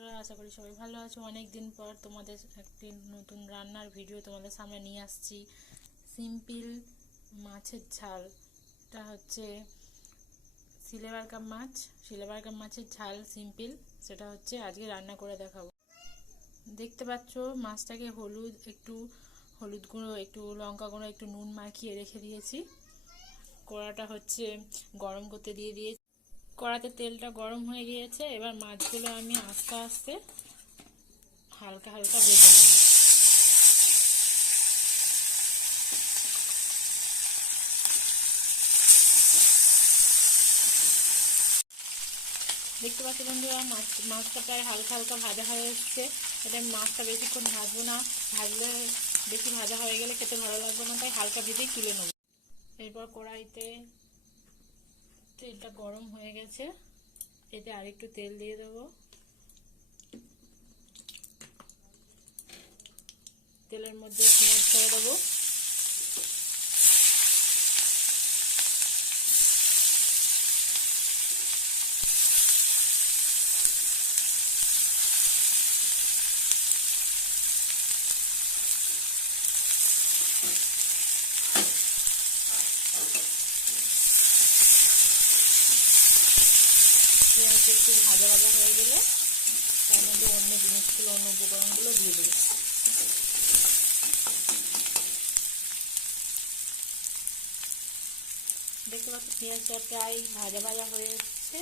বন্ধুরা, আশা করি সবাই ভালো আছো। অনেক দিন পর তোমাদের একটি নতুন রান্নার ভিডিও তোমাদের সামনে নিয়ে আসছি। সিম্পল মাছের ঝাল। এটা হচ্ছে সিলেবার কাপ মাছ। সিলেবার কাপ মাছের ঝাল সিম্পল সেটা হচ্ছে আজকে রান্না করে দেখাবো। দেখতে পাচ্ছ, মাছটাকে হলুদ, একটু হলুদ গুঁড়ো, একটু লঙ্কা গুঁড়ো, একটু নুন মাখিয়ে রেখে দিয়েছি। কড়াটা হচ্ছে গরম করতে দিয়ে দিয়েছি। কড়াতে তেলটা গরম হয়ে গিয়েছে, এবার মাছগুলো আমি আস্তে আস্তে হালকা হালকা ভেজে নেব। দেখতে পাচ্ছি বন্ধুরা, মাছ, মাছটা প্রায় হালকা হালকা ভাজা হয়ে এসছে। এটা মাছটা বেশিক্ষণ ভাজবো না, ভাজলে বেশি ভাজা হয়ে গেলে খেতে ভালো লাগবে না, তাই হালকা ভেজেই তুলে নেব। এরপর কড়াইতে তেলটা গরম হয়ে গেছে। এতে আরেকটু তেল দিয়ে দেবো। তেলের মধ্যে পেঁয়াজ ছেড়ে দেবো পেঁয়াজ একটু ভাজা ভাজা হয়ে গেলে তার মধ্যে অন্য জিনিসগুলো, অন্য উপকরণগুলো দিয়ে দেবো। দেখতে পাচ্ছি, পেঁয়াজটা প্রায় ভাজা ভাজা হয়ে এসছে।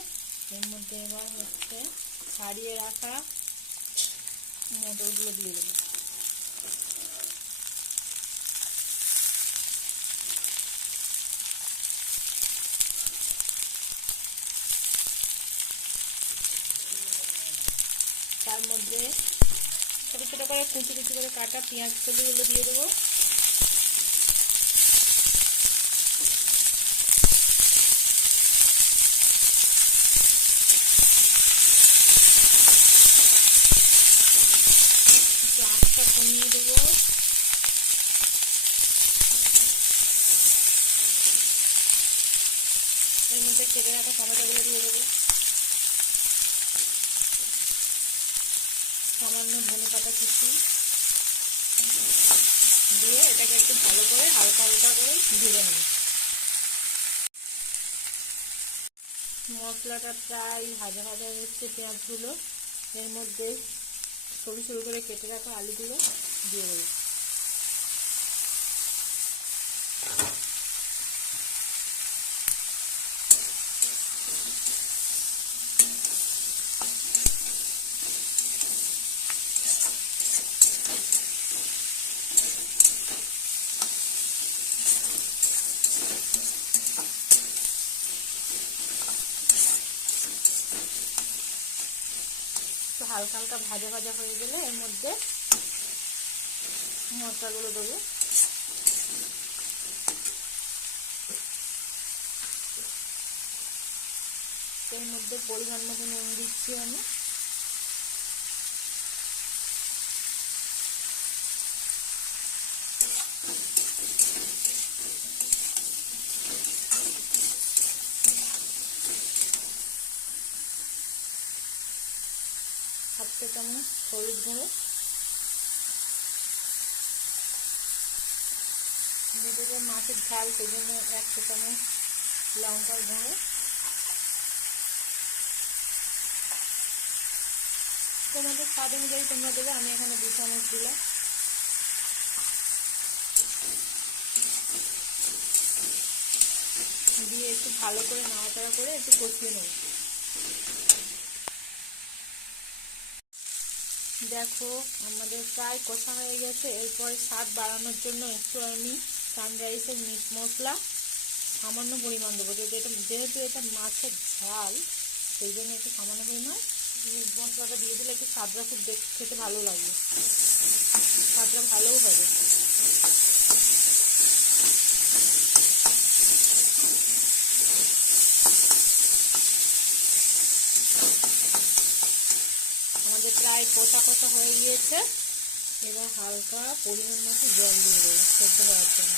এর মধ্যে এবার হচ্ছে ছাড়িয়ে রাখা মটরগুলো দিয়ে দেবো। তার মধ্যে ছোটো ছোটো করে কুচি কুচি করে কাটা পেঁয়াজ কলিগুলো দিয়ে দেবো। কমিয়ে দেবো। এর মধ্যে কেটে রাখা টমেটোগুলো দিয়ে দেবো। সামান্য ধনে পাতা কুচি দিয়ে এটাকে একটু ভালো করে হালকা হালকা করে ভেজে নেব। মশলাটা প্রায় ভাজা ভাজা হচ্ছে পেঁয়াজগুলো। এর মধ্যে সরু সরু করে কেটে রাখা আলুগুলো দিয়ে দেবো। হালকা হালকা ভাজা ভাজা হয়ে গেলে এর মধ্যে মশলাগুলো দেবো। এর মধ্যে পরিমাণ মতো নুন দিচ্ছি আমি। চা চামচ হলুদ গুঁড়ো। যেহেতু মাছের ঝাল সেই জন্য এক চা চামচ লঙ্কার গুঁড়ো। তোমাদের স্বাদ অনুযায়ী তোমরা দেবে, আমি এখানে দু চামচ দিলাম। দিয়ে একটু ভালো করে নাড়াচাড়া করে একটু কষিয়ে নেব। দেখো, আমাদের প্রায় কষা হয়ে গেছে। এরপর স্বাদ বাড়ানোর জন্য একটু আমি সানরাইসের মিট মশলা সামান্য পরিমাণ দেবো। যেহেতু এটা যেহেতু এটা মাছের ঝাল, সেই জন্য একটু সামান্য পরিমাণ মিট মশলাটা দিয়ে দিলে একটু স্বাদটা খুব খেতে ভালো লাগবে স্বাদটা ভালোও হবে। প্রায় কষা কষা হয়ে গিয়েছে। এবার হালকা পরিমাণ মতো জল দিয়ে দেবো সেদ্ধ হওয়ার জন্য।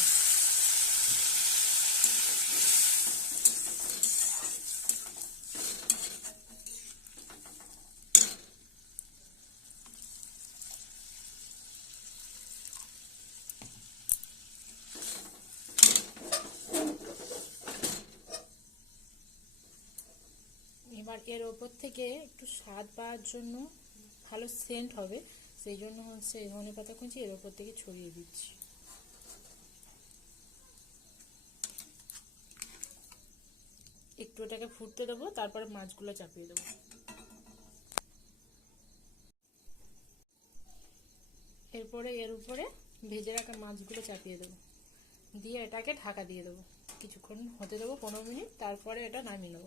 এবার এর ওপর থেকে একটু স্বাদ পাওয়ার জন্য ভালো সেন্ট হবে, সেই জন্য হচ্ছে ধনে পাতা কুচি এর ওপর থেকে ছড়িয়ে দিচ্ছি। একটু এটাকে ফুটতে দেবো, তারপরে মাছগুলো চাপিয়ে দেবো। এরপরে এর উপরে ভেজে রাখা মাছগুলো চাপিয়ে দেবো। দিয়ে এটাকে ঢাকা দিয়ে দেবো। কিছুক্ষণ হতে দেবো পনেরো মিনিট, তারপরে এটা নামিয়ে নেব।